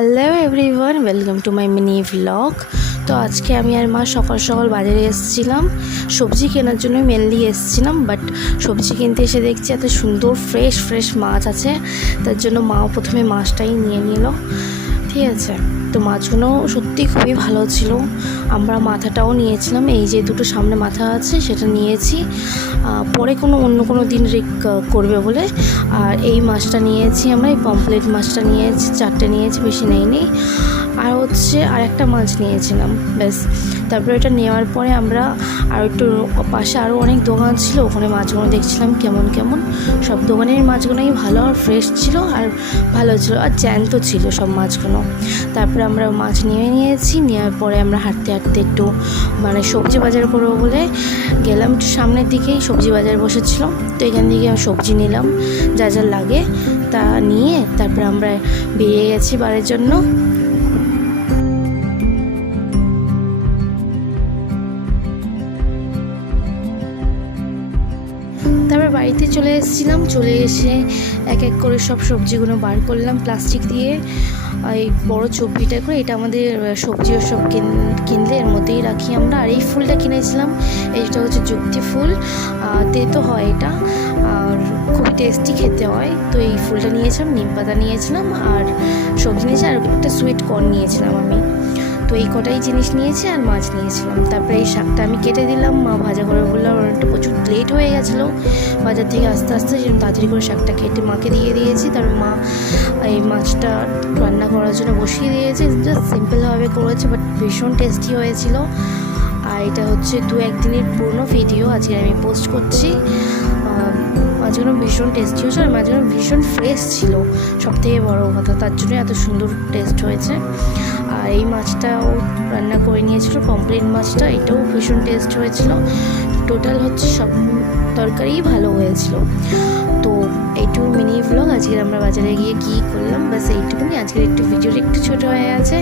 Hello everyone, welcome to my mini vlog. তো আজকে আমি আর মা সকাল সকাল বাজারে এসেছিলাম সবজি কেনার জন্য। মেনলি এসেছিলাম, বাট সবজি কিনতে এসে দেখছি এত সুন্দর ফ্রেশ মাছ আছে, তার জন্য মাও প্রথমে মাছটাই নিয়ে নিল। ঠিক আছে, তো মাছগুলো সত্যি খুবই ভালো ছিল। আমরা মাথাটাও নিয়েছিলাম, এই যে দুটো সামনে মাথা আছে সেটা নিয়েছি, পরে অন্য কোনো দিন করবে বলে। আর এই মাছটা নিয়েছি আমরা, এই পমফ্লেট মাছটা নিয়েছি, 4টে নিয়েছি, বেশি নেইনি। আর আর একটা মাছ নিয়েছিলাম, ব্যাস। তারপরে এটা নেওয়ার পরে আমরা আর একটু পাশে আরও অনেক দোকান ছিল, ওখানে মাছগুলো দেখছিলাম কেমন। সব দোকানের মাছগুলোই ভালো আর ফ্রেশ ছিল, আর ভালো ছিল, আর জ্যান্ত ছিল সব মাছগুলো। তারপরে আমরা মাছ নিয়েছি। নেওয়ার পরে আমরা হাঁটতে একটু সবজি বাজার করবো বলে গেলাম। একটু সামনের দিকেই সবজি বাজার বসেছিল, তো এখান থেকে সবজি নিলাম, যা লাগে তা নিয়ে তারপরে আমরা বেরিয়ে গেছি বাড়ির জন্য। তারপর বাড়িতে চলে এসেছিলাম, চলে এসে এক করে সব সবজিগুলো বার করলাম প্লাস্টিক দিয়ে, এই বড় চব্বিটা করে। এটা আমাদের সবজি ও সব কিনলে এর মধ্যেই রাখি আমরা। আর এই ফুলটা কিনেছিলাম, এইটা হচ্ছে যুক্তি ফুল, তেতো হয় এটা, আর খুবই টেস্টি খেতে হয়। তো এই ফুলটা নিয়েছিলাম, নিম পাতা নিয়েছিলাম, আর সবজি নিয়েছিলাম, আর একটা সুইট কর্ন নিয়েছিলাম আমি। তো এই কটাই জিনিস নিয়েছি, আর মাছ নিয়েছিলাম। তারপরে এই শাকটা আমি কেটে দিলাম, মা ভাজা করে বললাম। একটু প্রচুর লেট হয়ে গেছিলো বাজার থেকে আস্তে যেরকম তাড়াতাড়ি করে শাকটা কেটে মাকে দিয়ে দিয়েছি। তারপর মা এই মাছটা রান্না করার জন্য বসিয়ে দিয়েছে। জাস্ট সিম্পলভাবে করেছে, বাট ভীষণ টেস্টি হয়েছিল। আর এটা হচ্ছে 2-1 দিনের পুরনো ভিডিও, আজকে আমি পোস্ট করছি। মাছগুলো ভীষণ টেস্টি হয়েছে, আর মাছগুলো ভীষণ ফ্রেশ ছিল, সবথেকে বড় কথা, তার জন্য এত সুন্দর টেস্ট হয়েছে। আর এই মাছটাও রান্না করে নিয়েছিল, পমফ্লেট মাছটা, এটাও ভীষণ টেস্ট হয়েছিল। টোটাল হচ্ছে সব তরকারিই ভালো হয়েছিল। তো এইটুকু মিনি ভ্লগ, আজকে আমরা বাজারে গিয়ে কী করলাম, ব্যাস এইটুকুনি। আজকের একটু ভিডিওটা একটু ছোটো হয়ে আছে,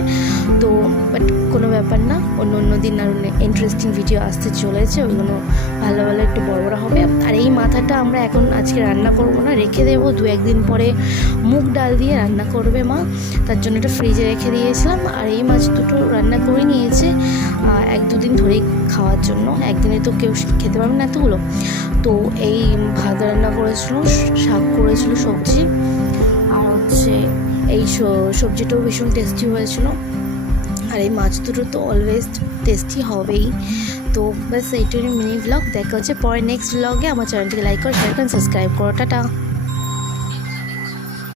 তো বাট কোনো ব্যাপার না, অন্য দিন আর ইন্টারেস্টিং ভিডিও আসতে চলেছে, ওইগুলো ভালো একটু বড় হবে। আর এই মাথাটা আমরা আজকে রান্না করবো না, রেখে দেবো, 2-1 দিন পরে মুগ ডাল দিয়ে রান্না করবে মা, তার জন্য এটা ফ্রিজে রেখে দিয়েছিলাম। আর এই মাছ দুটো রান্না করে নিয়েছে 1-2 দিন ধরেই খাওয়ার জন্য, একদিনে তো কেউ খেতে পারবে না এতগুলো। তো এই ভাত রান্না করেছিল, শাক করেছিল, সবজি, আর এই সবজিটাও ভীষণ টেস্টি হয়েছিল। আর এই মাছ দুটো তো অলওয়েজ টেস্টি হবেই। তো ব্যাস এইটুকুনি মিনি ব্লগ, দেখা হচ্ছে পরে নেক্সট ব্লগে। আমার চ্যানেলটিকে লাইক করো, শেয়ার করুন, সাবস্ক্রাইব করো। টাটা।